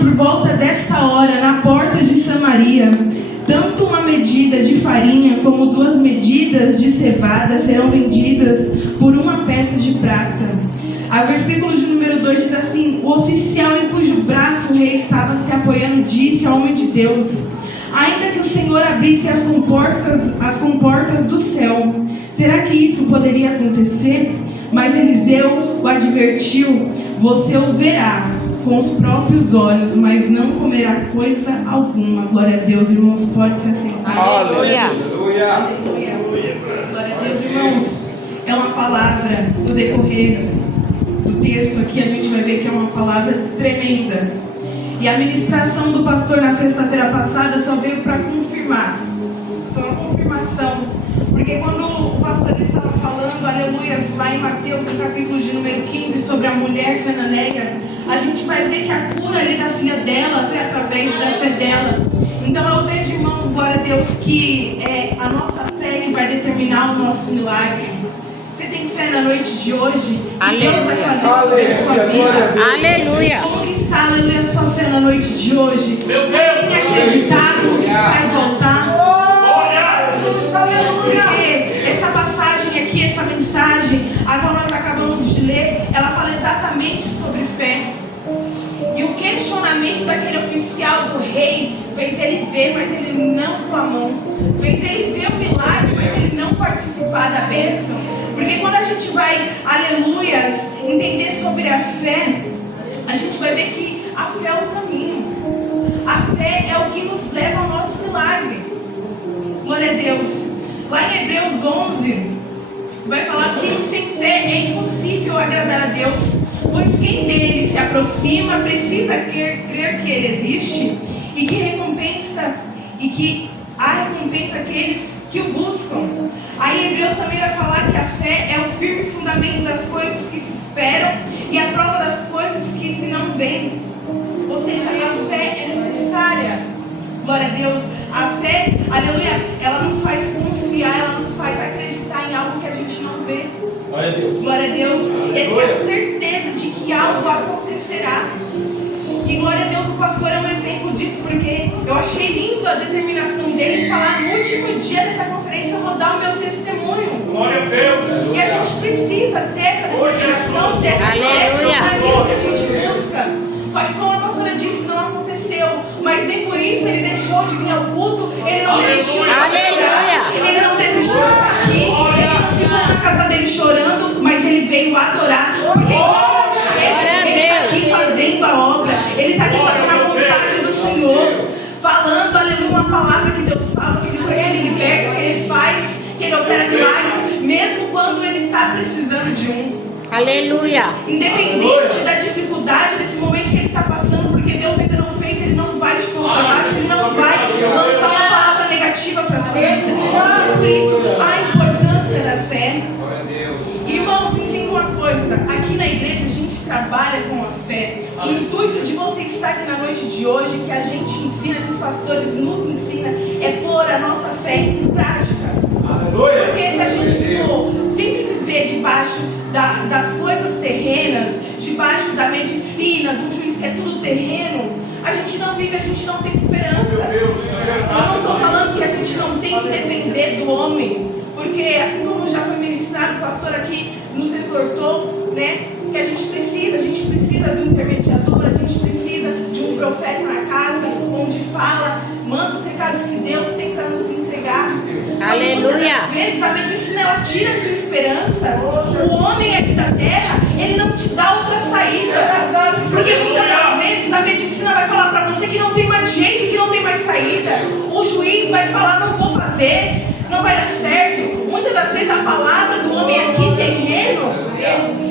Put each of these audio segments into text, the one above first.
por volta desta hora, na porta de Samaria, tanto uma medida de farinha como 2 medidas de cevada serão vendidas por uma peça de prata. A versículo de número 2 diz assim: o oficial em cujo braço o rei estava se apoiando disse ao homem de Deus: ainda que o Senhor abrisse as comportas do céu, será que isso poderia acontecer? Mas Eliseu o advertiu: você o verá com os próprios olhos, mas não comerá coisa alguma. Glória a Deus, irmãos, pode se assentar. Aleluia. Aleluia. Glória a Deus, irmãos. É uma palavra no decorrer do texto aqui, a gente vai ver que é uma palavra tremenda. E a ministração do pastor na sexta-feira passada só veio para confirmar. Foi uma confirmação. Porque quando o pastor estava falando, aleluia, lá em Mateus, no capítulo de número 15, sobre a mulher cananeia, a gente vai ver que a cura ali da filha dela foi através da fé dela. Então eu vejo, irmãos, glória a Deus, que é a nossa fé que vai determinar o nosso milagre. Você tem fé na noite de hoje? Que Deus vai fazer na sua vida? Aleluia. Como que está, aleluia, a sua fé na noite de hoje? Meu Deus! Tem acreditado que sai voltar? Porque essa passagem aqui, essa mensagem, a qual nós acabamos de ler, ela fala exatamente sobre fé. E o questionamento daquele oficial do rei fez ele ver, mas ele não clamou. Fez ele ver o milagre, mas ele não participar da bênção. Porque quando a gente vai, aleluias, entender sobre a fé, a gente vai ver que a fé é o caminho. A fé é o que nos leva ao nosso milagre. Glória a Deus. Lá em Hebreus 11, vai falar assim: sem fé é impossível agradar a Deus, pois quem dele se aproxima precisa crer que ele existe e que há recompensa àqueles que o buscam. Aí Hebreus também vai falar que a fé é o firme fundamento das coisas que se esperam e a prova das coisas que se não veem. Ou seja, a fé é necessária. Glória a Deus. A fé, aleluia, ela nos faz confiar, ela nos faz acreditar em algo que a gente não vê. Glória a Deus. Glória a Deus. É ter a certeza de que algo acontecerá. E glória a Deus, o pastor é um exemplo disso, porque eu achei lindo a determinação dele de falar: no último dia dessa conferência eu vou dar o meu testemunho. Glória a Deus. E a gente precisa ter essa determinação, ter essa fé naquilo que a gente busca. Só que como a pastora disse, não aconteceu. Mas nem por isso ele deixou de vir ao culto, ele não desistiu de chorar, ele não desistiu de estar aqui, ele não ficou na casa dele chorando, mas ele veio adorar. Porque quando chega, ele está aqui fazendo a obra, ele está aqui fazendo a vontade do Senhor, falando, aleluia, uma palavra que Deus salva, que ele liberta, que ele faz, que ele opera milagres, mesmo quando ele está precisando de um. Aleluia. Independente da dificuldade desse momento que ele está passando, porque Deus ainda não fez, ele não vai te colocar baixo, ele não vai lançar uma palavra negativa para a sua vida. Então, por isso, a importância da fé. Irmãos, entenda uma coisa: aqui na igreja a gente trabalha com a fé. O intuito de você estar aqui na noite de hoje, que a gente ensina, que os pastores nos ensinam, é pôr a nossa fé em prática. Porque se a gente for sempre viver debaixo das coisas terrenas, debaixo da medicina, do juiz que é tudo terreno, a gente não vive, a gente não tem esperança. Eu não estou falando que a gente não tem que depender do homem, porque assim como já foi ministrado, o pastor aqui nos exortou, né, que a gente precisa do intermediador, a gente precisa de um profeta na casa, onde fala, manda os recados que Deus tem para nos entregar. Aleluia. Às vezes a medicina, ela tira a sua esperança. O homem aqui da terra, ele não te dá outra saída. Porque muitas das vezes a medicina vai falar para você que não tem mais jeito, que não tem mais saída. O juiz vai falar: não vou fazer, não vai dar certo. Muitas das vezes a palavra do homem aqui terreno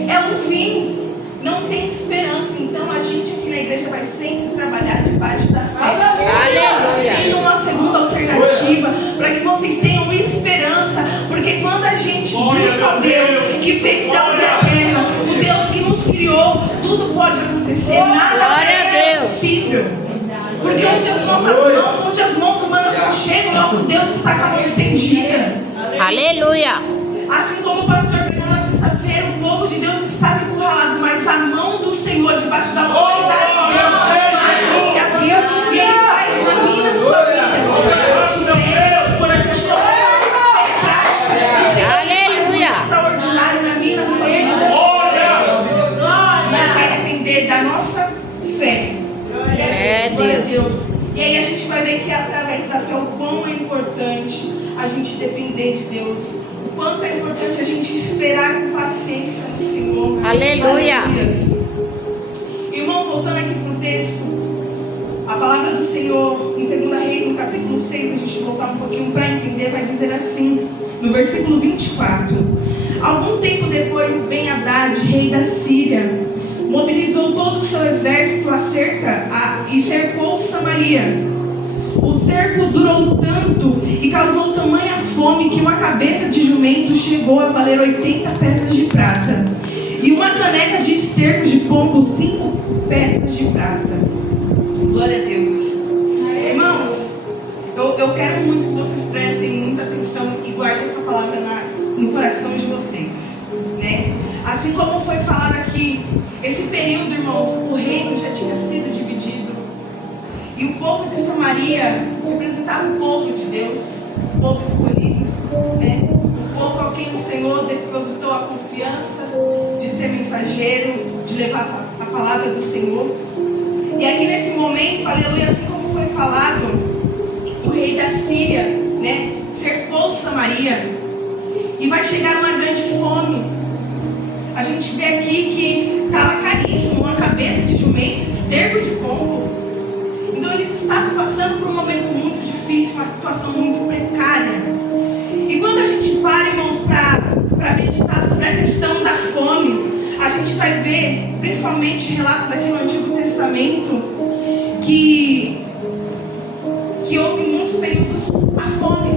é um fim. Não tem esperança. Então a gente aqui na igreja vai sempre trabalhar debaixo da fé. Aleluia. Tem uma segunda alternativa para que vocês tenham esperança. Porque quando a gente busca o Deus que fez céus e a terra, o Deus que nos criou, tudo pode acontecer. Nada é impossível. Porque onde as mãos humanas não chegam, nosso Deus está com a mão estendida. Aleluia. Assim como o pastor pregou na sexta-feira, o povo de Deus estava encurralado, mas a mão do Senhor, debaixo da autoridade dele, Glória a Deus. Deus. E aí a gente vai ver que através da fé o quão é importante a gente depender de Deus. O quanto é importante a gente esperar com paciência no Senhor. Aleluia. Irmãos, voltando aqui para o texto, a palavra do Senhor em 2 Reis, no capítulo 6, a gente voltar um pouquinho para entender, vai dizer assim, no versículo 24: Algum tempo depois, Ben-Hadad, rei da Síria, mobilizou todo o seu exército e cercou Samaria. O cerco durou tanto e causou tamanha fome que uma cabeça de jumento chegou a valer 80 peças de prata, e uma caneca de esterco de pombo 5 peças de prata. Glória a Deus. Irmãos, eu quero muito que vocês prestem muita atenção e guardem essa palavra no coração de vocês, né? Assim como foi falado aqui, esse período, irmãos, o reino já tinha sido dividido. E o povo de Samaria representava o povo de Deus, o povo escolhido, né? O povo ao quem o Senhor depositou a confiança de ser mensageiro, de levar a palavra do Senhor. E aqui nesse momento, aleluia, assim como foi falado, o rei da Síria, né, cercou Samaria e vai chegar uma grande fome. A gente vê aqui que estava caríssimo, uma cabeça de jumento, esterco de pombo. Então eles estavam passando por um momento muito difícil, uma situação muito precária. E quando a gente para, irmãos, para meditar sobre a questão da fome, a gente vai ver, principalmente relatos aqui no Antigo Testamento, que houve muitos períodos a fome.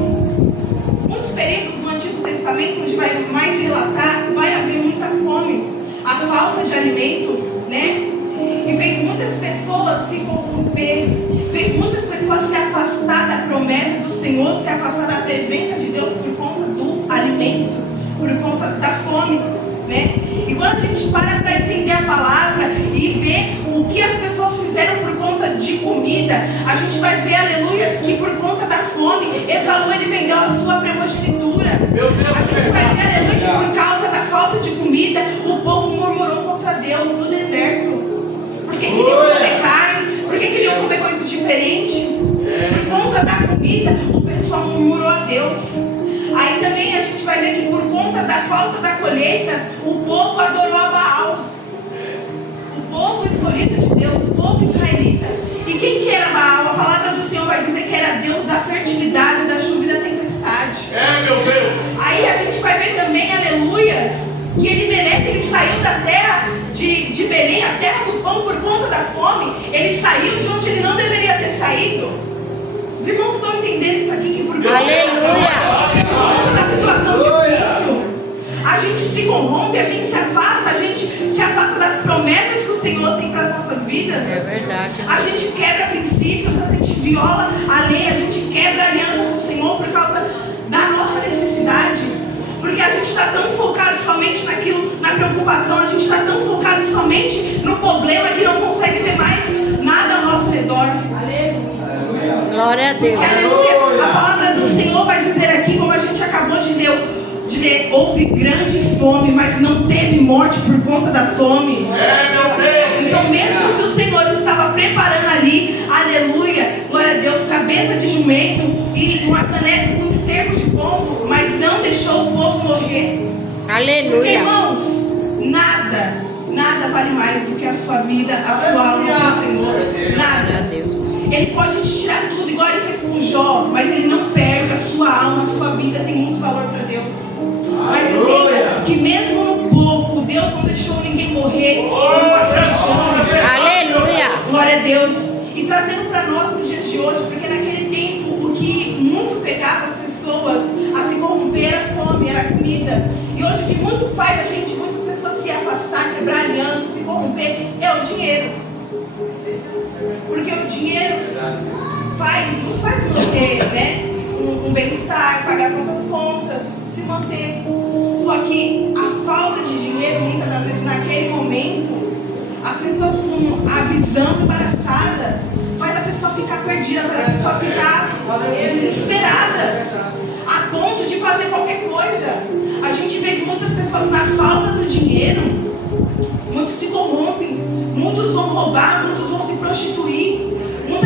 Muitos períodos no Antigo Testamento, onde vai mais relatar, vai haver muita fome, a falta de alimento, né? E fez muitas pessoas se corromper, fez muitas pessoas se afastar da promessa do Senhor, se afastar da presença de Deus por conta do alimento, por conta da fome, né? E quando a gente para entender a palavra e ver o que as pessoas fizeram por conta de comida, a gente vai ver, aleluias, que por conta da fome, Esaú, ele vendeu a sua primogenitura. A gente vai ver, aleluia, que por causa da falta de comida, o povo murmurou contra Deus do deserto. Porque queriam comer carne, porque queriam comer coisas diferentes. Por conta da comida, o pessoal murmurou a Deus. Aí também a gente vai ver que por conta da falta da colheita, o povo adorou a Baal. O povo escolhido de Deus, o povo israelita. E quem que era Baal? A palavra do Senhor vai dizer que era Deus da fertilidade, da chuva e da tempestade. Meu Deus. Aí a gente vai ver também, aleluias, que Elimelec, ele saiu da terra de Belém, a terra do pão, por conta da fome. Ele saiu de onde ele não deveria ter saído. Os irmãos estão entendendo isso aqui? Que por conta da situação difícil, a gente se corrompe, a gente se afasta das promessas que o Senhor tem para as nossas vidas. É verdade. A gente quebra princípios, a gente viola a lei, a gente quebra a aliança com o Senhor por causa da nossa necessidade. Porque a gente está tão focado somente naquilo, na preocupação, a gente está tão focado somente no problema que não consegue ver mais nada ao nosso redor. Glória a Deus. Aleluia. A palavra do Senhor vai dizer aqui, como a gente acabou de ler, houve grande fome, mas não teve morte por conta da fome. Meu Deus. Então mesmo se o Senhor estava preparando ali, aleluia, glória a Deus, cabeça de jumento e uma caneca com esterco de pombo, mas não deixou o povo morrer. Aleluia. Porque, irmãos, nada vale mais do que a sua vida, a sua alma com o Senhor. Glória a Nada. Deus. Ele pode te tirar tudo, igual ele fez com Jó, mas ele não perde a sua alma, a sua vida tem muito valor para Deus. Mas entenda que mesmo no pouco, Deus não deixou ninguém morrer por fome. Aleluia. Glória a Deus. E trazendo para nós nos dias de hoje, porque naquele tempo o que muito pegava as pessoas a se corromper era fome, era comida. E hoje o que muito faz a gente, muitas pessoas se afastar, quebrar aliança, se corromper, é o dinheiro. Porque o dinheiro nos faz manter, né, um bem-estar, pagar as nossas contas, se manter. Só que a falta de dinheiro, muitas das vezes naquele momento, as pessoas com a visão embaraçada, faz a pessoa ficar perdida, faz a pessoa ficar desesperada, a ponto de fazer qualquer coisa. A gente vê que muitas pessoas, na falta do dinheiro, muitos se corrompem, muitos vão roubar, muitos vão se prostituir, muitos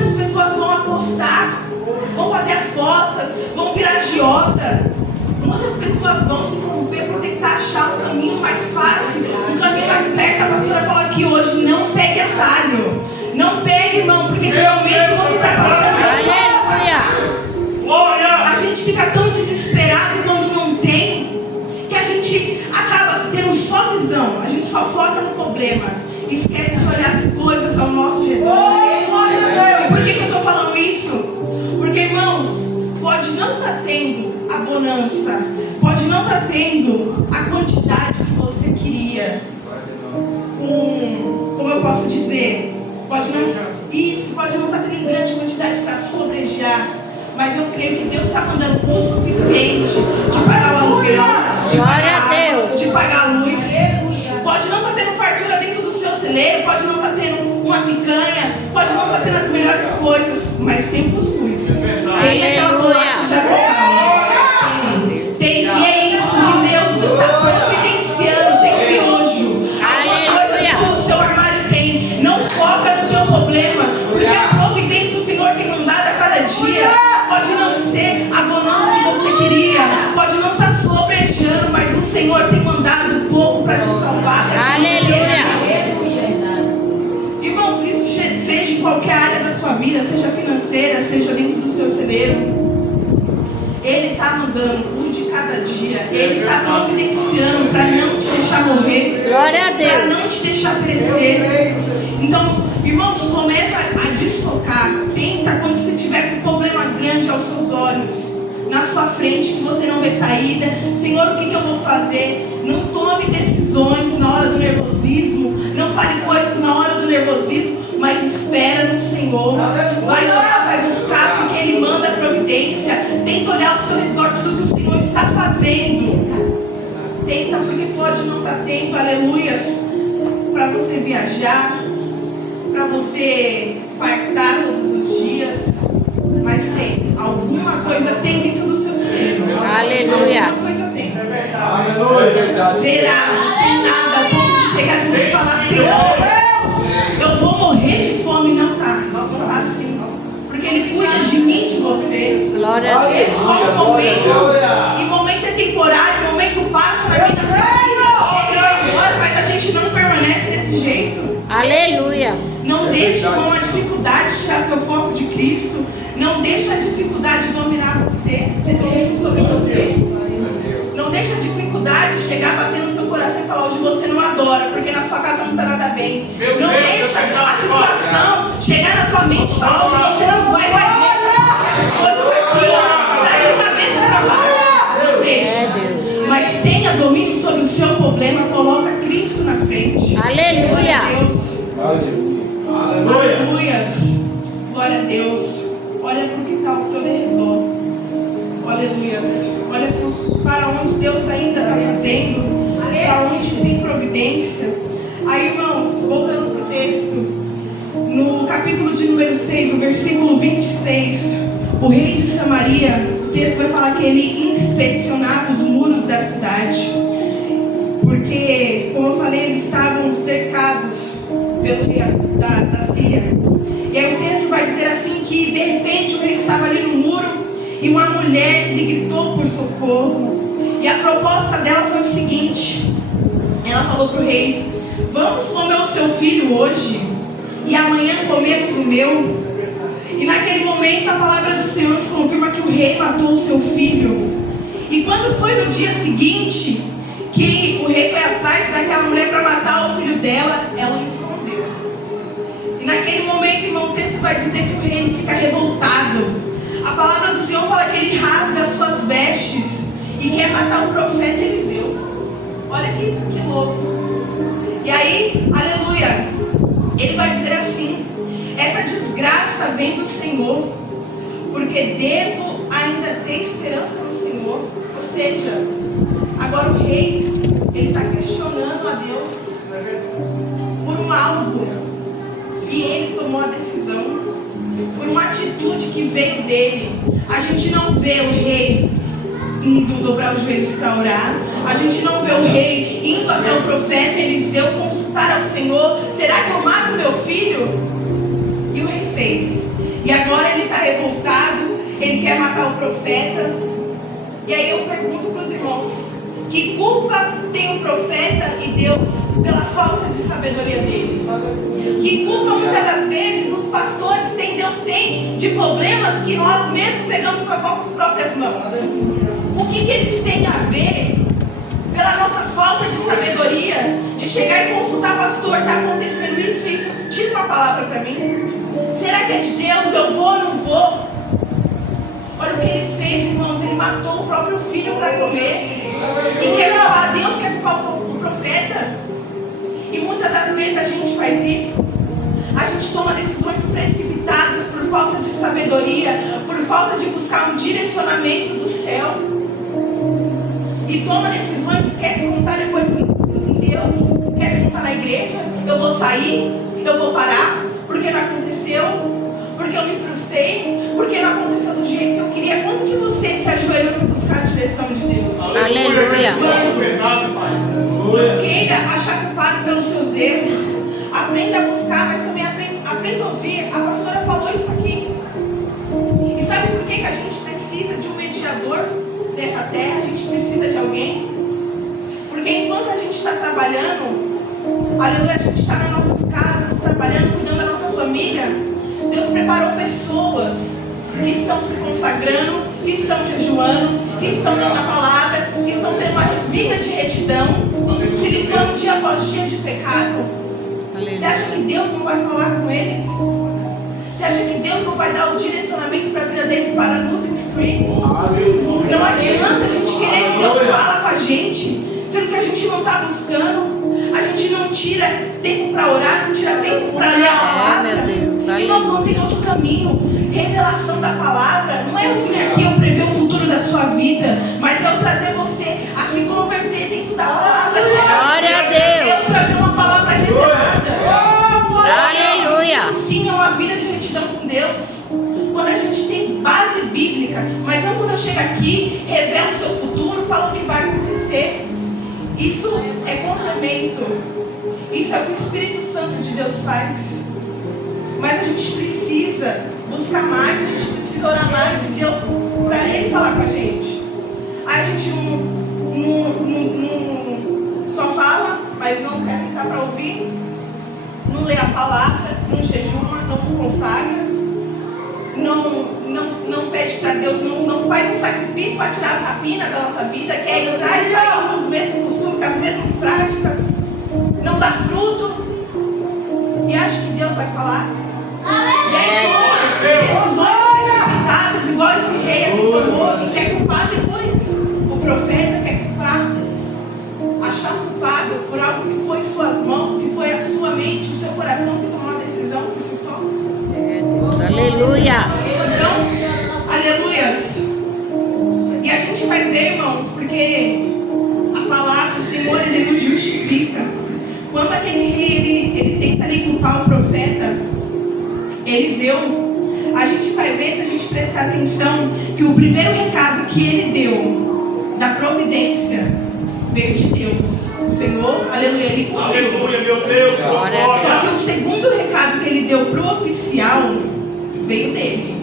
pessoas vão se corromper por tentar achar um caminho mais fácil, um caminho mais perto. A pastora falou aqui hoje: não pegue atalho. Não pegue, irmão, porque esse momento que você está passando. Glória! A gente fica tão desesperado quando não tem, que a gente acaba tendo só visão. A gente só foca no problema e esquece de olhar as coisas ao nosso redor. E por que eu estou falando isso? Porque, irmãos, pode não estar tendo a bonança, pode não estar tendo a quantidade que você queria. Como eu posso dizer? Pode não estar tendo grande quantidade para sobrejar. Mas eu creio que Deus está mandando o suficiente de pagar o aluguel, de pagar a água, de pagar a luz. Pode não estar tendo fartura dentro do seu celeiro, pode não estar tendo uma picanha, pode não estar tendo as melhores coisas, mas tem cuscuz. Tem aquela bolacha de agrossal. Tem, e é isso que Deus está providenciando. Tem miojo. Alguma coisa que o seu armário tem. Não foca no teu problema, porque a providência o Senhor tem mandado a cada dia. Pode não ser a bonança que você queria, pode não estar sobrejando, mas o Senhor tem mandado pouco para te salvar, para te manter. Irmãos, isso seja em qualquer área da sua vida, seja financeira, seja dentro do seu celeiro. Ele está mandando um de cada dia. Ele está providenciando para não te deixar morrer. Glória a Deus. Para não te deixar perecer. Então, irmãos, começa a desfocar. Tenta, quando você tiver com um problema grande aos seus olhos, na sua frente, que você não vê saída. Senhor, o que eu vou fazer? Não tome decisões na hora do nervosismo. Não fale coisas na hora do nervosismo. Mas espera no Senhor. Vai orar, vai buscar, porque Ele manda a providência. Tenta olhar ao seu redor tudo que o Senhor está fazendo. Tenta, porque pode não estar tendo, aleluias, para você viajar, para você fartar todos os dias. Mas tem, alguma coisa tem dentro do seu celeiro. Aleluia. Alguma coisa tem. Aleluia. Zerado, sem nada, ao ponto de chegar e você falar: Senhor, eu vou morrer de fome. Não tá assim. Porque Ele cuida de mim, de você. Glória a Deus. É só um momento. E momento é temporário, momento passa na vida da sua vida, chega e vai embora, mas a gente não permanece desse jeito. Aleluia. Não deixe com a dificuldade tirar seu foco de Cristo. Não deixe a dificuldade dominar você, ter domínio sobre você. Não deixe a dificuldade chegar, bater no seu coração e falar: hoje você não adora, porque na sua casa não está nada bem. Não deixe a situação chegar na tua mente e falar: hoje você não vai para a igreja, porque as coisas aqui está de cabeça para baixo. Não deixe. Mas tenha domínio sobre o seu problema, coloca Cristo na frente. Aleluia. Glória a Deus. Aleluia. Aleluias. Glória a Deus. Olha para o que está ao teu redor. Aleluias. Olha para onde Deus ainda está fazendo. Para onde tem providência. Aí, irmãos, voltando para o texto. No capítulo de número 6, no versículo 26, o rei de Samaria, o texto vai falar que ele inspecionava os muros da cidade. Porque, como eu falei, eles estavam cercados pelo rei da Síria. E aí o texto vai dizer assim que de repente o rei estava ali no muro e uma mulher lhe gritou por socorro. E a proposta dela foi o seguinte: ela falou para o rei: vamos comer o seu filho hoje e amanhã comemos o meu. E naquele momento a palavra do Senhor nos confirma que o rei matou o seu filho. E quando foi no dia seguinte que o rei foi atrás daquela mulher para matar o filho dela, ela o escondeu. E naquele momento, irmão, o texto vai dizer que o rei ele fica revoltado. A palavra do Senhor fala que ele rasga as suas vestes e quer matar o profeta Eliseu. Olha que louco. E aí, aleluia, ele vai dizer assim: essa desgraça vem do Senhor, porque devo ainda ter esperança no Senhor. Ou seja, agora o rei, ele está questionando a Deus por um algo que ele tomou a decisão, por uma atitude que veio dele. A gente não vê o rei indo dobrar os joelhos para orar. A gente não vê o rei indo até o profeta Eliseu consultar ao Senhor: será que eu mato meu filho? E o rei fez. E agora ele está revoltado, ele quer matar o profeta. E aí eu pergunto para os irmãos: que culpa tem o profeta e Deus pela falta de sabedoria dele? Que culpa muitas das vezes os pastores têm, Deus tem, de problemas que nós mesmos pegamos com as nossas próprias mãos? O que eles têm a ver pela nossa falta de sabedoria, de chegar e consultar, pastor, está acontecendo isso, isso, tira uma palavra para mim. Será que é de Deus? Eu vou ou não vou? Olha o que ele fez, irmãos. Ele matou o próprio filho para comer. E quer culpar Deus, quer culpar o profeta. E muitas das vezes a gente faz isso. A gente toma decisões precipitadas por falta de sabedoria, por falta de buscar um direcionamento do céu. E toma decisões e quer descontar depois em Deus, quer descontar na igreja. Eu vou sair, eu vou parar, porque não aconteceu, porque eu me frustrei, porque não aconteceu do jeito que eu queria. Quando que você se ajoelhou para buscar a direção de Deus? Aleluia. Não queira achar culpado pelos seus erros. Aprenda a buscar, mas também aprenda a ouvir. A pastora falou isso aqui. E sabe por que a gente precisa de um mediador nessa terra? A gente precisa de alguém. Porque enquanto a gente está trabalhando, aleluia, a gente está nas nossas casas, trabalhando, cuidando da nossa família, Deus preparou pessoas que estão se consagrando, que estão jejuando, que estão dando a palavra, que estão tendo uma vida de retidão, se limpando dia após dia de pecado. Você acha que Deus não vai falar com eles? Você acha que Deus não vai dar o direcionamento para a vida deles para nos instruir? Não adianta a gente querer que Deus fale com a gente, sendo que a gente não está buscando. A gente não tira tempo para orar, não tira tempo para ler a palavra. E nós vamos ter outro caminho. Revelação da palavra não é eu vir aqui, eu prever o futuro da sua vida, mas é eu trazer você a se converter dentro da palavra. Glória a Deus. Eu trazer uma palavra revelada. Aleluia. Isso sim é uma vida de retidão com Deus. Quando a gente tem base bíblica, mas não quando eu chego aqui, revelo o seu futuro, falo o que vai acontecer. Isso é complemento. Isso é o que o Espírito Santo de Deus faz. Mas a gente precisa buscar mais, a gente precisa orar mais em Deus para Ele falar com a gente. Aí a gente não só fala, mas não quer sentar para ouvir, não lê a palavra, não jejuma, não se consagra, não pede para Deus, não faz um sacrifício para tirar as rapinas da nossa vida, quer entrar e sair com os mesmos costumes, com as mesmas práticas, não dá fruto e acha que Deus vai falar. E aí toma decisões precipitadas, igual esse rei aqui tomou, e quer culpar depois. O profeta quer culpar, achar culpado por algo que foi em suas mãos, que foi a sua mente, o seu coração que tomou a decisão por si só. Aleluia. Então, aleluias. E a gente vai ver, irmãos, porque a palavra do Senhor, Ele nos justifica. Quando aquele rei, ele tenta ali culpar o profeta Eliseu, a gente vai ver, se a gente prestar atenção, que o primeiro recado que ele deu da providência veio de Deus. O Senhor, aleluia, Ele cumpriu. Aleluia, meu Deus. Só que o segundo recado que ele deu para o oficial veio dele.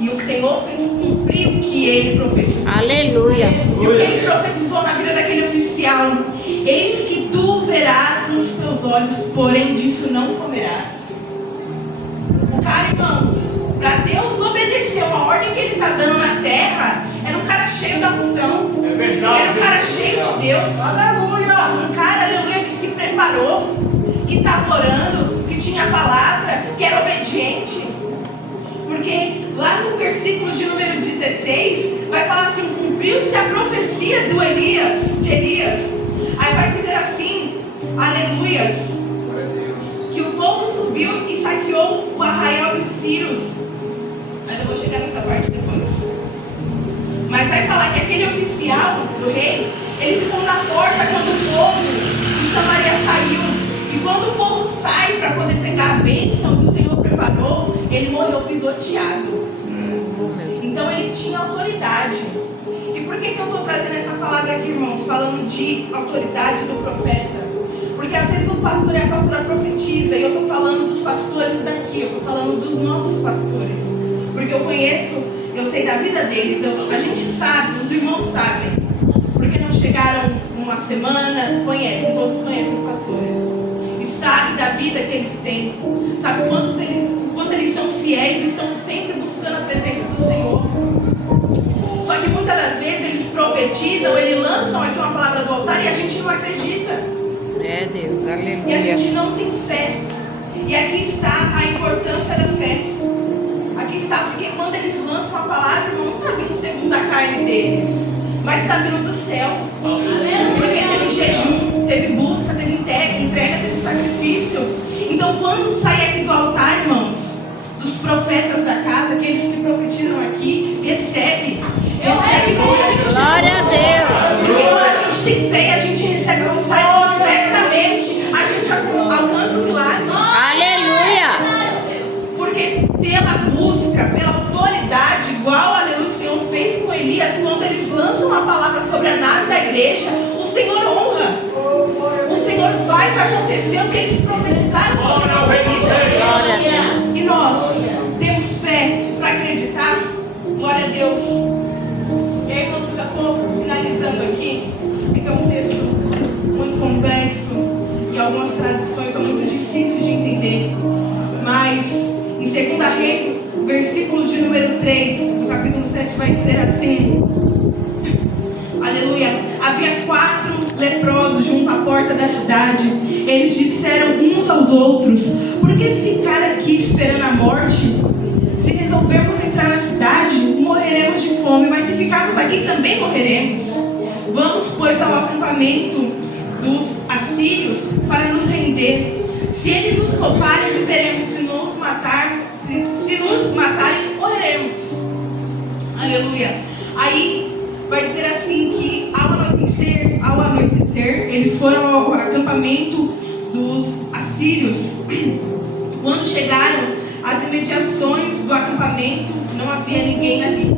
E o Senhor fez cumprir o que ele profetizou. Aleluia. E o que ele profetizou na vida daquele oficial: eis que tu verás com os teus olhos, porém disso não comerás. O cara, irmãos, para Deus obedecer uma ordem que ele está dando na terra, era um cara cheio da unção. É verdade. Era um cara cheio de Deus. Aleluia. Um cara, aleluia, que se preparou, que estava orando, que tinha a palavra, que era obediente. Porque lá no versículo de número 16, vai falar assim: cumpriu-se a profecia de Elias. Aí vai dizer assim, aleluias, que o povo subiu e saqueou o arraial dos Círios. Mas eu vou chegar nessa parte depois. Mas vai falar que aquele oficial do rei, ele ficou na porta quando o povo de Samaria saiu. E quando o povo sai para poder pegar a bênção que o Senhor preparou, ele morreu pisoteado. Então ele tinha autoridade. E por que eu estou trazendo essa palavra aqui, irmãos? Falando de autoridade do profeta. Porque às vezes o pastor e a pastora profetiza, e eu estou falando dos pastores daqui, eu estou falando dos nossos pastores. Porque eu conheço Eu sei da vida deles, a gente sabe, os irmãos sabem. Porque não chegaram uma semana, todos conhecem os pastores. E sabem da vida que eles têm. Sabe o quanto eles são fiéis e estão sempre buscando a presença do Senhor. Só que muitas das vezes eles profetizam, eles lançam aqui uma palavra do altar e a gente não acredita. É Deus, E a aleluia. gente não tem fé. E aqui está a importância da fé. Aqui está, porque quando eles lançam a palavra, não está vindo segundo a carne deles, mas está vindo do céu. Porque teve jejum, teve busca, teve entrega, teve sacrifício. Então quando sai aqui do altar, irmãos, dos profetas da casa, aqueles que profetizam aqui, recebe no nome de Jesus. Glória a Deus. Porque quando a gente tem fé, a gente recebe o que sai certamente, a gente alcança o milagre. Aleluia. Porque pela busca, pela autoridade, igual aleluia, o Senhor fez com Elias, quando eles lançam a palavra sobre a nave da igreja, o Senhor honra. O Senhor faz acontecer o que eles profetizaram sobre a nossa vida. Glória a Deus. E nós temos fé para acreditar? Glória a Deus. E aí, quando eu já estou finalizando aqui, porque é um texto muito complexo e algumas traduções são muito difíceis de entender. Mas em 2 Reis, versículo de número 3, do capítulo 7, vai dizer assim: aleluia. Havia 4 leprosos junto à porta da cidade. Eles disseram uns aos outros: por que ficar aqui esperando a morte? Se resolvermos entrar na cidade, morreremos de fome, mas se ficarmos aqui também morreremos. Vamos, pois, ao acampamento dos assírios para nos render. Se eles nos toparem, viveremos. Se nos matarem, morreremos. Aleluia. Aí vai dizer assim que ao anoitecer, eles foram ao acampamento dos assírios. Quando chegaram às imediações do acampamento, não havia ninguém ali.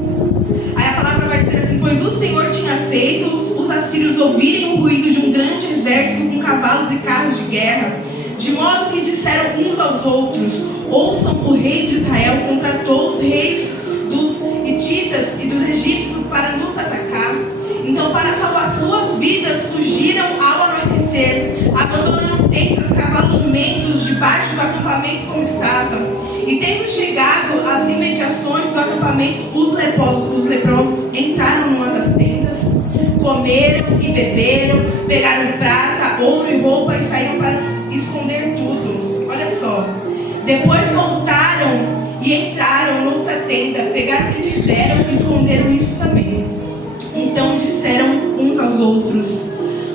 Aí a palavra vai dizer assim: pois o Senhor tinha feito os assírios ouvirem o ruído de um grande exército com cavalos e carros de guerra, de modo que disseram uns aos outros: ouçam, o rei de Israel contratou os reis dos hititas e dos egípcios para nos atacar. Então, para salvar suas vidas, fugiram ao anoitecer, abandonando tendas, cavalos, jumentos debaixo do acampamento como estava. E tendo chegado às imediações do acampamento, os leprosos entraram numa das tendas, comeram e beberam, pegaram prata, ouro e roupa e saíram para esconder tudo. Olha só. Depois voltaram e entraram noutra tenda, pegaram o que quiseram e esconderam isso também. Então disseram uns aos outros: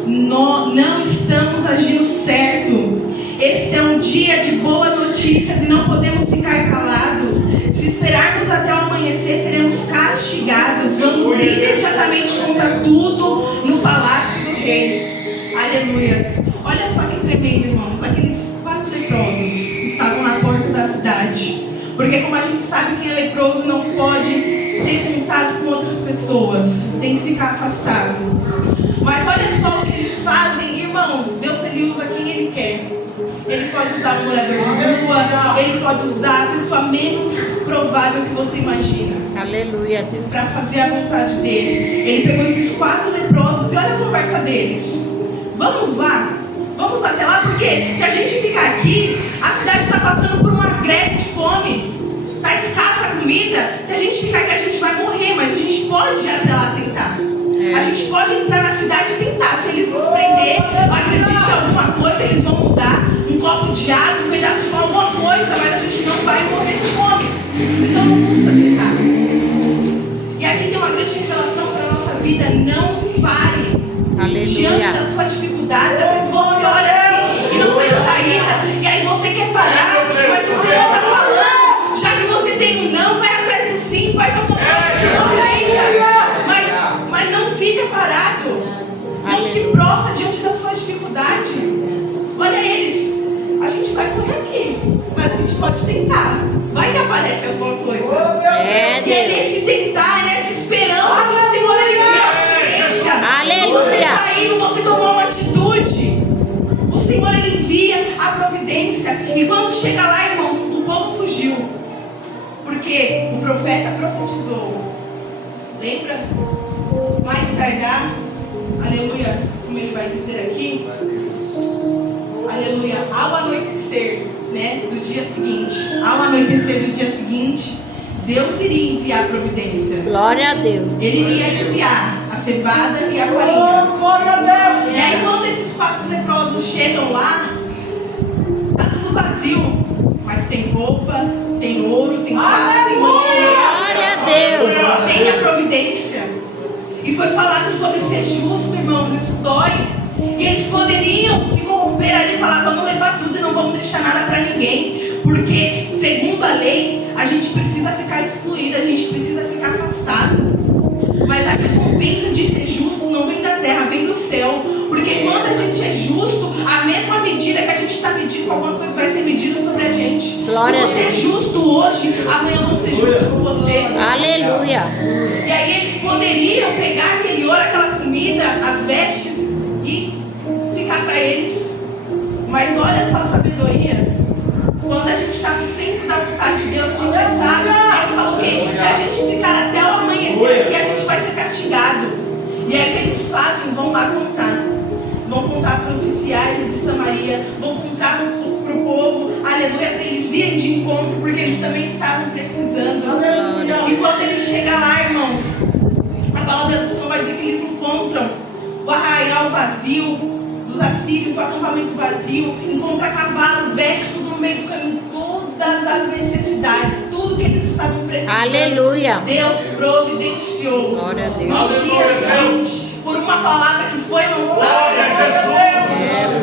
não estamos agindo certo. Este é um dia de boas notícias e não podemos ficar calados. Se esperarmos até o amanhecer, seremos castigados. Vamos imediatamente contar tudo no palácio do rei. Aleluias. Olha só que tremendo, irmãos. Aqueles 4 leprosos estavam na porta da cidade. Porque como a gente sabe, quem é leproso não pode ter contato com outras pessoas. Tem que ficar afastado. Mas olha só o que eles fazem, irmãos. Deus, ele usa quem ele quer. Ele pode usar um morador de rua, ele pode usar a pessoa menos provável que você imagina. Aleluia, Deus. Para fazer a vontade dele. Ele pegou esses 4 leprosos e olha a conversa deles. Vamos lá, vamos até lá, porque se a gente ficar aqui, a cidade está passando por uma greve de fome. Está escassa a comida. Se a gente ficar aqui, a gente vai morrer, mas a gente pode ir até lá tentar. A gente pode entrar na cidade e tentar. Se eles nos prender, eu acredito que alguma coisa eles vão mudar. Um copo de água, um pedaço de pão, alguma coisa, mas a gente não vai morrer de fome. Então não custa tentar. E aqui tem uma grande revelação para a nossa vida: não pare. Aleluia. Diante da sua dificuldade, às vezes você olha assim e não tem saída, e aí você quer parar, mas o Senhor está falando, já que você tem um não, vai atrás do sim, faz alguma coisa, não tenta, mas não fica parado, não se prostra diante da sua dificuldade. Olha eles, a gente vai correr aqui, mas a gente pode tentar, vai que aparece alguma coisa. E é nesse tentar, é nessa esperança que o Senhor ele vê a providência. Aleluia. Você está indo, você tomou uma atitude, o Senhor ele envia a providência. E quando chega lá, irmãos, o povo fugiu, porque Porque o profeta profetizou. Lembra? Mais tardar, aleluia, como ele vai dizer aqui, aleluia, ao anoitecer, né, do dia seguinte, Deus iria enviar providência. Glória a Deus. Ele iria enviar a cevada e a farinha. Glória a Deus. E aí quando esses 4 leprosos chegam lá, tá tudo vazio, mas tem roupa, tem ouro, tem prata, tem mantimento. Glória a Deus. Tem a providência. E foi falado sobre ser justo, irmãos, isso dói. E eles poderiam se corromper ali e falar, vamos levar tudo e não vamos deixar nada para ninguém. Porque, segundo a lei, a gente precisa ficar excluído, a gente precisa ficar afastado. Mas a recompensa de ser justo não vem da terra, vem do céu. Porque quando a gente é justo, a mesma medida que a gente está medindo, algumas coisas vai ser medida sobre a gente. Glória Se você é justo hoje, amanhã vão ser justos com você. Aleluia. E aí eles poderiam pegar aquele ouro, aquela comida, as vestes e ficar para eles. Mas olha só a sabedoria. Quando a gente está no centro da vontade de Deus, a gente já sabe. Ele falou que se a gente ficar até o amanhecer aqui, a gente vai ser castigado. E aí o que eles fazem? Vão lá contar. Vão contar para os oficiais de Samaria, vão contar para o povo, aleluia, para eles irem de encontro, porque eles também estavam precisando. Aleluia. E quando eles chegam lá, irmãos, a palavra do Senhor vai dizer que eles encontram o arraial vazio dos assírios, o acampamento vazio, encontra cavalo, veste tudo no meio do caminho, todas as necessidades, tudo que eles estavam precisando. Aleluia. Deus providenciou. Glória a Deus. No dia seguinte, por uma palavra que foi lançada,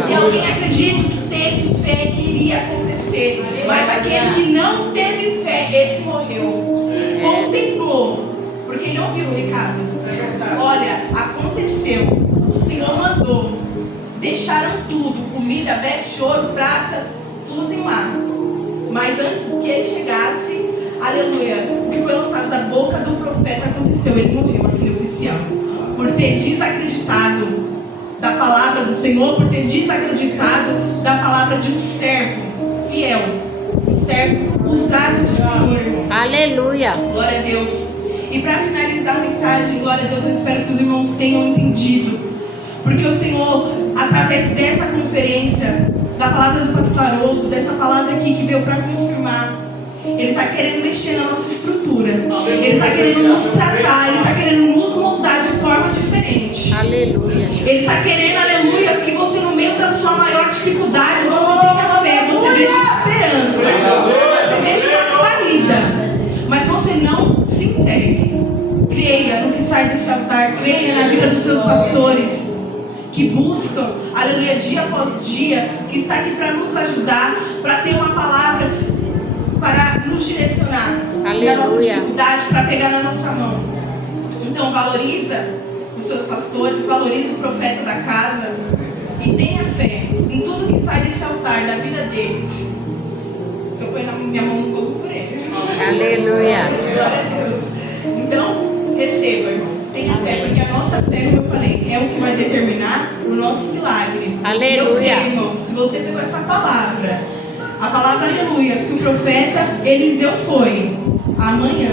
e alguém acredita que teve fé que iria acontecer, mas aquele que não teve fé, esse morreu. Contemplou, porque ele ouviu o recado. Olha, aconteceu, o Senhor mandou, deixaram tudo, comida, veste, ouro, prata, tudo tem lá. Mas antes que ele chegasse, aleluia, o que foi lançado da boca do profeta aconteceu, ele morreu, aquele oficial, por ter desacreditado da palavra do Senhor, por ter desacreditado da palavra de um servo fiel, um servo usado do Senhor, irmão. Aleluia. Glória a Deus. E para finalizar a mensagem, glória a Deus, eu espero que os irmãos tenham entendido, porque o Senhor, através dessa conferência, da palavra do pastor Haroldo, dessa palavra aqui que veio para confirmar, Ele está querendo mexer na nossa estrutura. Ele está querendo nos tratar, Ele está querendo nos moldar de forma diferente. Aleluia. Ele está querendo, aleluia, que você no meio da sua maior dificuldade, você tenha fé, você veja esperança, você veja uma saída, mas você não se entregue. Creia no que sai desse altar, creia na vida dos seus pastores, que buscam, aleluia, dia após dia, que está aqui para nos ajudar, para ter uma palavra, para nos direcionar na nossa dificuldade, para pegar na nossa mão. Então valoriza os seus pastores, valoriza o profeta da casa e tenha fé em tudo que sai desse altar, da vida deles. Eu ponho na minha mão no fogo por eles. Aleluia. Então, receba, irmão. Tenha fé, porque a nossa fé, como eu falei, é o que vai determinar o nosso milagre. Aleluia. E eu creio, irmão, se você pegou essa palavra, a palavra aleluia, que o profeta Eliseu foi amanhã,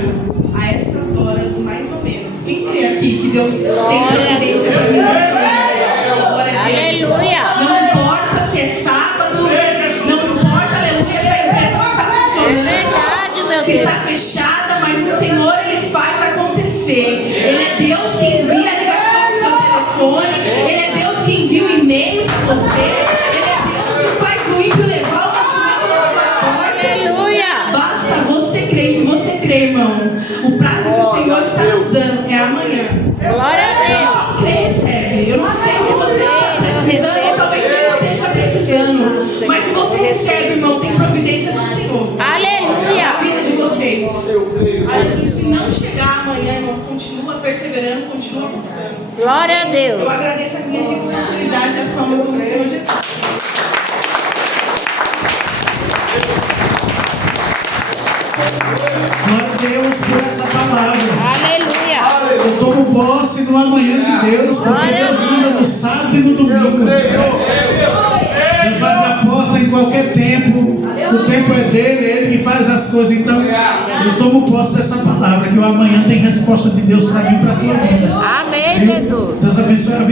a estas horas, mais ou menos. Quem crê aqui que Deus tem providência para mim nessa hora? Glória a Deus. Aleluia. Não importa se é sábado, não importa, aleluia, se a empresa não está funcionando. É verdade, meu Se Deus. está fechada, mas o Senhor, Ele faz acontecer. Ele é Deus que envia a ligação do seu telefone. Ele é Deus que envia o e-mail para você. Ele é Deus que faz o ímpio levar o mantimento na sua porta. Aleluia. Basta você crer. Se você crer, irmão, o prazo que o Senhor está nos dando é amanhã. Glória a Deus. Crê, recebe. Eu não sei o que você está precisando, ou talvez nem esteja precisando. Mas se você recebe, irmão, tem providência do Senhor. Aleluia. A vida de vocês. Aí, se não chegar amanhã, irmão, continua perseverando, continua buscando. Glória a Deus. Eu agradeço a minha responsabilidade e as palmas do Senhor Jesus. Glória a Deus por essa palavra. Aleluia. Eu tomo posse no amanhã de Deus, porque Deus manda no sábado e no domingo. Deus abre a porta em qualquer tempo. O tempo é dele, é ele que faz as coisas. coisas. Então, eu tomo posse dessa palavra, que o amanhã tem resposta de Deus para mim e para a tua vida. Amém, Viu? Jesus. Deus abençoe a vida.